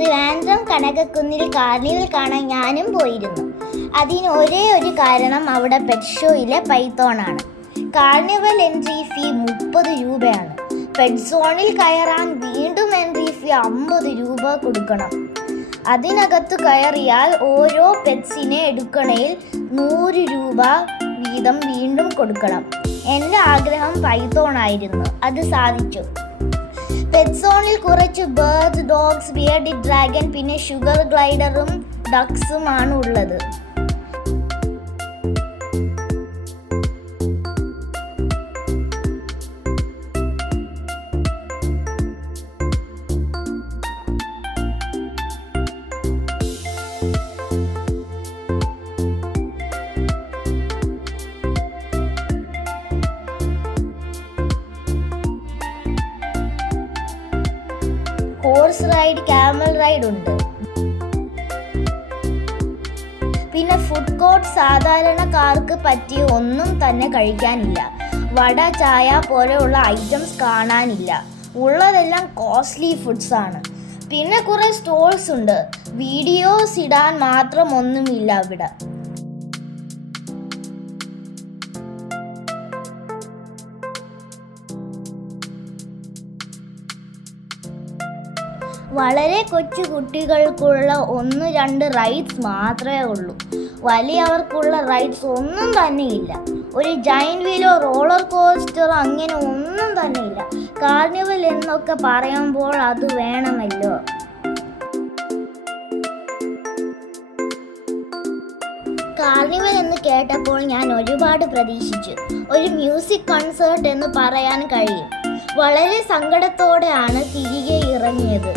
Trivandrum കനകക്കുന്നിൽ carnival കാണാൻ ഞാനും പോയിരുന്നു. അതിന് ഒരേ ഒരു കാരണം അവിടെ പെറ്റ് ഷോയിലെ പൈത്തോണാണ്. കാർണിവൽ എൻട്രി ഫീ 30 രൂപയാണ്. പെറ്റ് സോണിൽ കയറാൻ വീണ്ടും എൻട്രി ഫീ 50 രൂപ കൊടുക്കണം. അതിനകത്ത് കയറിയാൽ ഓരോ പെറ്റ്സിനെ എടുക്കണേൽ 100 രൂപ വീതം വീണ്ടും കൊടുക്കണം. എൻ്റെ ആഗ്രഹം പൈത്തോണായിരുന്നു, അത് സാധിച്ചു. പെറ്റ് സോണിൽ കുറച്ച് ബേർഡ്സ്, ഡോഗ്സ്, ബിയർഡഡ് ഡ്രാഗൺ, പിന്നെ ഷുഗർ ഗ്ലൈഡറും ഡക്സും ആണ് ഉള്ളത്. ഹോഴ്സ് റൈഡ്, ക്യാമൽ റൈഡ് ഉണ്ട്. പിന്നെ ഫുഡ് കോർട്ട് സാധാരണക്കാർക്ക് പറ്റിയ ഒന്നും തന്നെ കഴിക്കാനില്ല. വട, ചായ പോലെയുള്ള ഐറ്റംസ് കാണാനില്ല. ഉള്ളതെല്ലാം കോസ്റ്റ്ലി ഫുഡ്സ് ആണ്. പിന്നെ കുറേ സ്റ്റോൾസ് ഉണ്ട്. വീഡിയോസ് ഇടാൻ മാത്രം ഒന്നുമില്ല അവിടെ. വളരെ കൊച്ചു കുട്ടികൾക്കുള്ള 1-2 റൈഡ്സ് മാത്രമേ ഉള്ളൂ. വലിയവർക്കുള്ള റൈഡ്സ് ഒന്നും തന്നെ ഇല്ല. ഒരു ജൈൻറ്റ് വീലോ റോളർ കോസ്റ്റർ അങ്ങനെ ഒന്നും തന്നെ ഇല്ല. കാർണിവൽ എന്നൊക്കെ പറയുമ്പോൾ അത് വേണമല്ലോ. കാർണിവൽ എന്ന് കേട്ടപ്പോൾ ഞാൻ ഒരുപാട് പ്രതീക്ഷിച്ചു. ഒരു മ്യൂസിക് കൺസേർട്ട് എന്ന് പറയാൻ കഴിയും. വളരെ സങ്കടത്തോടെയാണ് തിരികെ ഇറങ്ങിയത്.